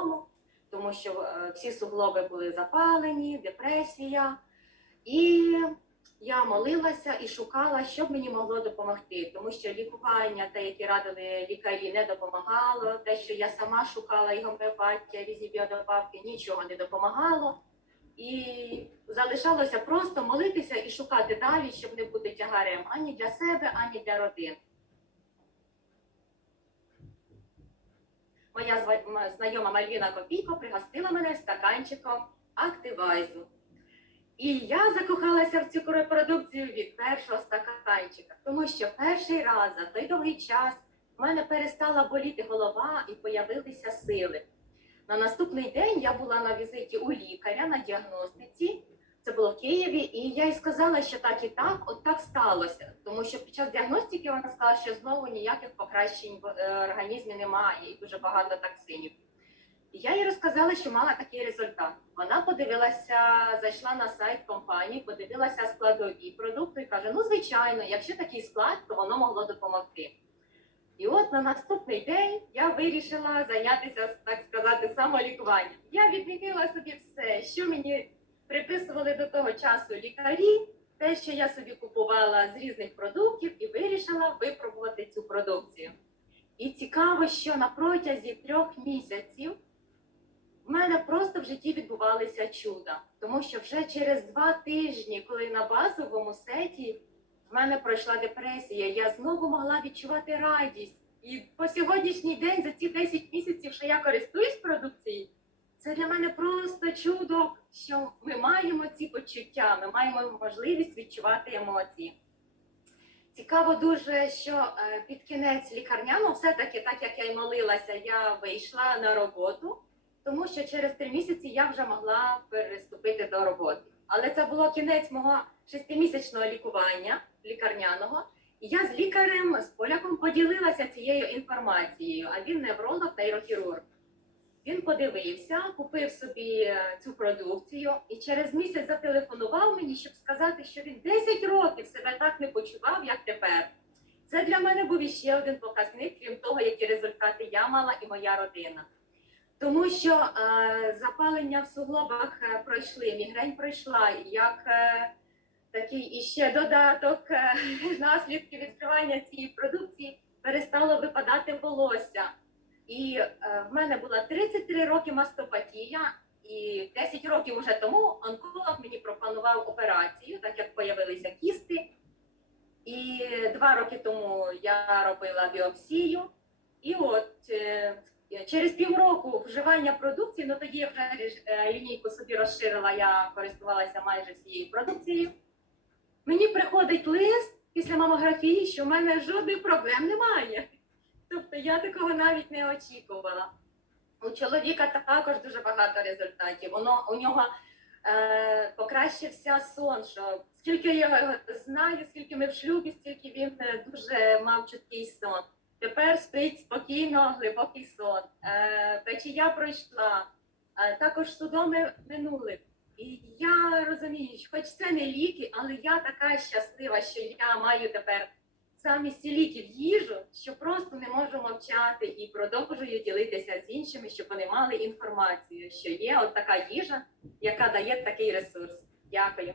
додому, тому що е, всі суглоби були запалені, депресія. І я молилася і шукала, що б мені могло допомогти, тому що лікування, те, які радили лікарі, не допомагало. Те, що я сама шукала і гомеопатія, різні біодобавки, нічого не допомагало. І залишалося просто молитися і шукати далі, щоб не бути тягарем ані для себе, ані для родин. Моя знайома Мальвіна Копійко пригостила мене стаканчиком активайзу. І я закохалася в цю продукцію від першого стаканчика, тому що перший раз за той довгий час в мене перестала боліти голова і появилися сили. На наступний день я була на візиті у лікаря на діагностиці. Це було в Києві, і я їй сказала, що так і так, от так сталося. Тому що під час діагностики вона сказала, що знову ніяких покращень в е, організмі немає і дуже багато токсинів. І я їй розказала, що мала такий результат. Вона подивилася, зайшла на сайт компанії, подивилася складові продукти і каже: ну, звичайно, якщо такий склад, то воно могло допомогти. І от на наступний день я вирішила зайнятися, так сказати, самолікуванням. Я відмінила собі все, що мені приписували до того часу лікарі, те, що я собі купувала з різних продуктів, і вирішила випробувати цю продукцію. І цікаво, що на протязі трьох місяців в мене просто в житті відбувалися чуда, тому що вже через два тижні, коли на базовому сеті в мене пройшла депресія, я знову могла відчувати радість. І по сьогоднішній день, за ці 10 місяців, що я користуюсь продукцією, це для мене просто чудо, що ми маємо ці почуття, ми маємо можливість відчувати емоції. Цікаво дуже, що е, під кінець лікарняного, все-таки, так як я й молилася, я вийшла на роботу, тому що через три місяці я вже могла переступити до роботи. Але це було кінець мого шестимісячного лікування лікарняного. І я з лікарем, з поляком поділилася цією інформацією, а він невролог, нейрохірург. Він подивився, купив собі е, цю продукцію і через місяць зателефонував мені, щоб сказати, що він 10 років себе так не почував, як тепер. Це для мене був іще один показник, крім того, які результати я мала і моя родина. Тому що е, запалення в суглобах е, пройшли, мігрень пройшла, як е, такий іще додаток е, наслідків відкривання цієї продукції перестало випадати волосся. І е, в мене була 33 роки мастопатія, і 10 років уже тому онколог мені пропонував операцію, так як появилися кісти. І два роки тому я робила біопсію. І от е, через півроку вживання продукції, ну тоді я вже е, лінійку собі розширила, я користувалася майже всією продукцією. Мені приходить лист після мамографії, що в мене жодних проблем немає. Тобто я такого навіть не очікувала. У чоловіка також дуже багато результатів. Воно у нього е, покращився сон. Що скільки я його знаю, скільки ми в шлюбі, стільки він е, дуже мав чуткий сон. Тепер спить спокійно, глибокий сон. Е, печія пройшла, е, також судоми минули. І я розумію, хоч це не ліки, але я така щаслива, що я маю тепер замість ліків їжу, що просто не можу мовчати і продовжую ділитися з іншими, щоб вони мали інформацію, що є от така їжа, яка дає такий ресурс. Дякую.